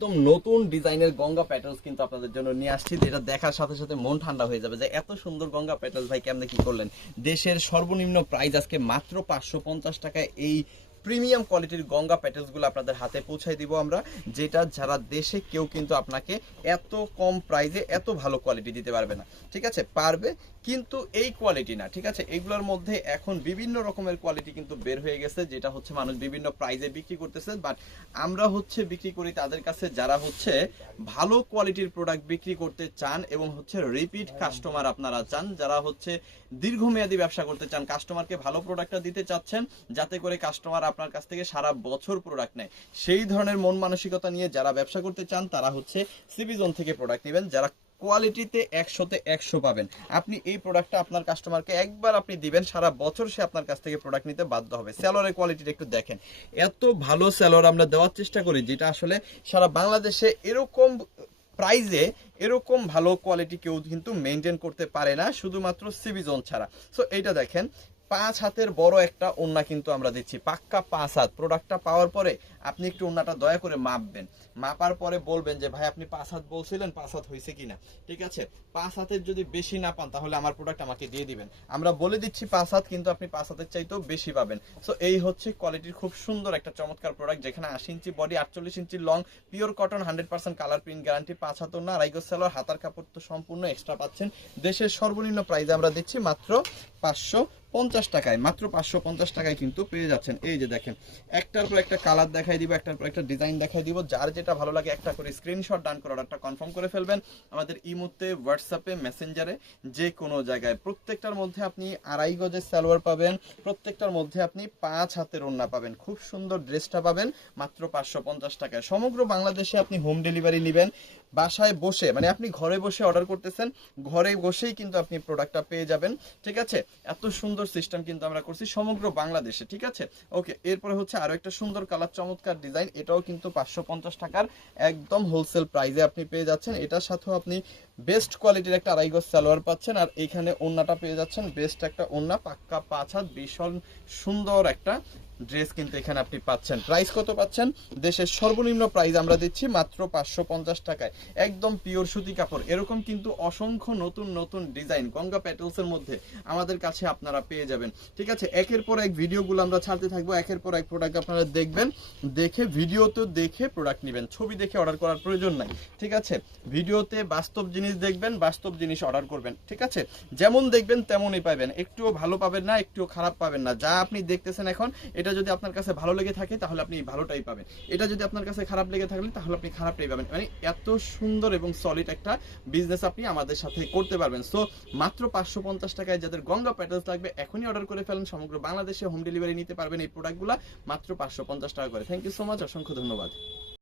একদম নতুন ডিজাইনের গঙ্গা প্যাটেলস কিন্তু আপনাদের জন্য নিয়ে আসছি, যেটা দেখার সাথে সাথে মন ঠান্ডা হয়ে যাবে যে এত সুন্দর গঙ্গা প্যাটেলস ভাই কেমনে কি করলেন। দেশের সর্বনিম্ন প্রাইস আজকে মাত্র 550 টাকায় এই প্রিমিয়াম কোয়ালিটির গঙ্গা প্যাটেলসগুলো আপনাদের হাতে পৌঁছাই দিব আমরা, যেটা যারা দেশে কেউ কিন্তু আপনাকে এত কম প্রাইসে এত ভালো কোয়ালিটি দিতে পারবে না। ঠিক আছে, পারবে কিন্তু এই কোয়ালিটি না। ঠিক আছে, এগুলোর মধ্যে এখন বিভিন্ন রকমের কোয়ালিটি কিন্তু বের হয়ে গেছে, যেটা হচ্ছে মানুষ বিভিন্ন প্রাইসে বিক্রি করতেছে, বাট আমরা হচ্ছে বিক্রি করি তাদের কাছে যারা হচ্ছে ভালো কোয়ালিটির প্রোডাক্ট বিক্রি করতে চান এবং হচ্ছে রিপিট কাস্টমার আপনারা চান, যারা হচ্ছে দীর্ঘমেয়াদী ব্যবসা করতে চান, কাস্টমারকে ভালো প্রোডাক্টটা দিতে চাচ্ছেন যাতে করে কাস্টমার আপনার কাছ থেকে সারা বছর প্রোডাক্ট নেয়। সেই ধরনের মন মানসিকতা নিয়ে যারা ব্যবসা করতে চান তারা হচ্ছে সিবি জোন থেকে প্রোডাক্ট নেবেন, যারা কোয়ালিটিতে 100তে 100 পাবেন। আপনি এই প্রোডাক্টটা আপনার কাস্টমারকে একবার আপনি দিবেন, সারা বছর সে আপনার কাছ থেকে প্রোডাক্ট নিতে বাধ্য হবে। স্যালোয়ারের কোয়ালিটিটা একটু দেখেন, এত ভালো স্যালোয়ার আমরা দেওয়ার চেষ্টা করি যেটা আসলে সারা বাংলাদেশে এরকম প্রাইজে এরকম ভালো কোয়ালিটি কেউ কিন্তু মেনটেন করতে পারে না, শুধুমাত্র সিবি জোন ছাড়া। সো এইটা দেখেন, 5 হাতের বড় একটা ওড়না কিন্তু আমরা দিচ্ছি, পাক্কা 5 হাত। প্রোডাক্টটা পাওয়ার পরে আপনি একটু ওড়নাটা দয়া করে মাপবেন, মাপার পরে বলবেন যে ভাই আপনি 5 হাত বলছিলেন, 5 হাত হয়েছে কিনা। ঠিক আছে, 5 হাতের যদি বেশি না পান তাহলে আমার প্রোডাক্ট আমাকে দিয়ে দিবেন, আমরা বলে দিচ্ছি 5 হাত, কিন্তু আপনি 5 হাতের চাইতেও বেশি পাবেন। সো এই হচ্ছে কোয়ালিটির খুব সুন্দর একটা চমৎকার প্রোডাক্ট, যেখানে 80 inch body, 48 inch long, pure cotton, 100% colour print guarantee, 5 হাত ওড়না, আড়াই গজ সালোয়ার, হাতার কাপড় তো সম্পূর্ণ এক্সট্রা পাচ্ছেন। দেশের সর্বনিম্ন প্রাইসে আমরা দিচ্ছি মাত্র 550 টাকায়, মাত্র 550 টাকায় কিন্তু পেয়ে যাচ্ছেন। এই যে দেখেন, একটার পর একটা কালার দেখাই দিব, একটার পর একটা ডিজাইন দেখাই দিব, যার যেটা ভালো লাগে একটা করে স্ক্রিনশট ডান করে অর্ডারটা কনফার্ম করে ফেলবেন আমাদের ইমোতে, হোয়াটসঅ্যাপে, মেসেঞ্জারে, যে কোনো জায়গায়। প্রত্যেকটার মধ্যে আপনি আড়াই গজের সালোয়ার পাবেন, প্রত্যেকটার মধ্যে আপনি 5 হাতের ওড়না পাবেন, খুব সুন্দর ড্রেসটা পাবেন মাত্র 550 টাকায়। সমগ্র বাংলাদেশে আপনি হোম ডেলিভারি নেবেন, বাসায় বসে, মানে আপনি ঘরে বসে অর্ডার করতেছেন, ঘরে বসেই কিন্তু আপনি প্রোডাক্টটা পেয়ে যাবেন। ঠিক আছে, এত সুন্দর সিস্টেম কিন্তু আমরা করছি সমগ্র বাংলাদেশে। ঠিক আছে, ওকে। এরপরে হচ্ছে আরো একটা সুন্দর কালার, চমৎকার ডিজাইন, এটাও কিন্তু 550 টাকার একদম হোলসেল প্রাইসে আপনি পেয়ে যাচ্ছেন। এটার সাথেও আপনি বেস্ট কোয়ালিটির একটা আড়াই গজ সালোয়ার পাচ্ছেন, আর এইখানে ওড়নাটা পেয়ে যাচ্ছেন বেস্ট একটা ওড়না, পাক্কা 5 হাত, ভীষণ সুন্দর একটা ড্রেস কিন্তু এখানে আপনি পাচ্ছেন। প্রাইস কত পাচ্ছেন? দেশের সর্বনিম্ন প্রাইস আমরা দিচ্ছি মাত্র 550 টাকায়, একদম পিওর সুতি কাপড়। এরকম কিন্তু অসংখ্য নতুন নতুন ডিজাইন গঙ্গা প্যাটেলসের মধ্যে আমাদের কাছে আপনারা পেয়ে যাবেন। ঠিক আছে, একের পর এক ভিডিওগুলো আমরা ছাড়তে থাকবো, একের পর এক প্রোডাক্ট আপনারা দেখবেন, দেখে ভিডিওতে দেখে প্রোডাক্ট নেবেন, ছবি দেখে অর্ডার করার প্রয়োজন নাই। ঠিক আছে, ভিডিওতে বাস্তব জিনিস দেখবেন, বাস্তব জিনিস অর্ডার করবেন। ঠিক আছে, যেমন দেখবেন তেমনই পাবেন, একটুও ভালো পাবেন না, একটুও খারাপ পাবেন না। যা আপনি দেখতেছেন এখন, এটা যদি আপনার কাছে ভালো লেগে থাকে তাহলে আপনি ভালোটাই পাবেন, এটা যদি আপনার কাছে খারাপ লেগে থাকলে তাহলে আপনি খারাপটাই পাবেন। মানে এত সুন্দর এবং সলিড একটা বিজনেস আপনি আমাদের সাথে করতে পারবেন। সো মাত্র 550 টাকায় যাদের গঙ্গা প্যাটেলস লাগবে এখনই অর্ডার করে ফেলেন, সমগ্র বাংলাদেশে হোম ডেলিভারি নিতে পারবেন এই প্রোডাক্টগুলো মাত্র 550 টাকা করে। থ্যাংক ইউ সো মাচ, অসংখ্য ধন্যবাদ।